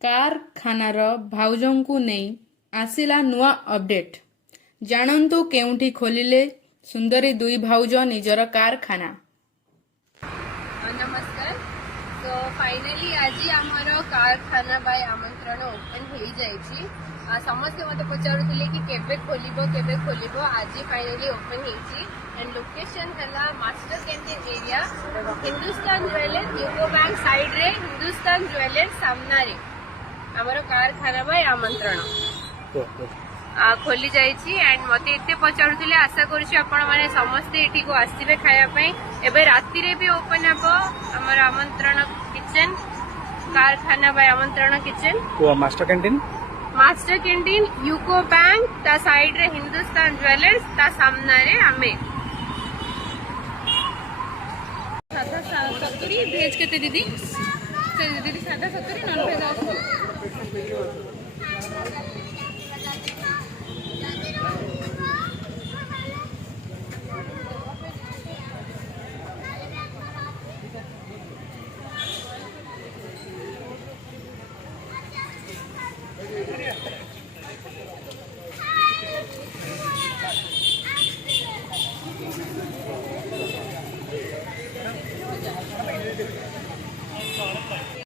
कारखानार भाउजंकु नेई आसिला नुआ अपडेट। जानंतु केउंठी खोलिले सुंदरी दुई भाउज निजर कारखाना। नमस्कार। तो फाइनली आज आमर कारखाना बाय आमंत्रण ओपन हो जाइए। समस्ते मत पचारुले कि केबे खोलिबो आज फाइनली ओपन होइछि। एंड लोकेशन है master canteen area Hindustan jewellers UCO bank side रे हिंदुस्तान ज्वेलर्स सामना रे आमर कारखाना बाय आमंत्रण खोली जाइछि। एंड मते एते पचारुले आशा करूछि आपण माने समस्ते एठी को आसीबे खाया पई। एबे राति रे भी ओपन हबो हमर आमंत्रण किचन कारखाना बाय आमंत्रण किचन वो मास्टर कैंटीन यूको बैंक ता साइड रे हिंदुस्तान ज्वेलर्स ता सामना रे आमे सादा 70 भेज केते दीदी सादा 70 नॉन भेज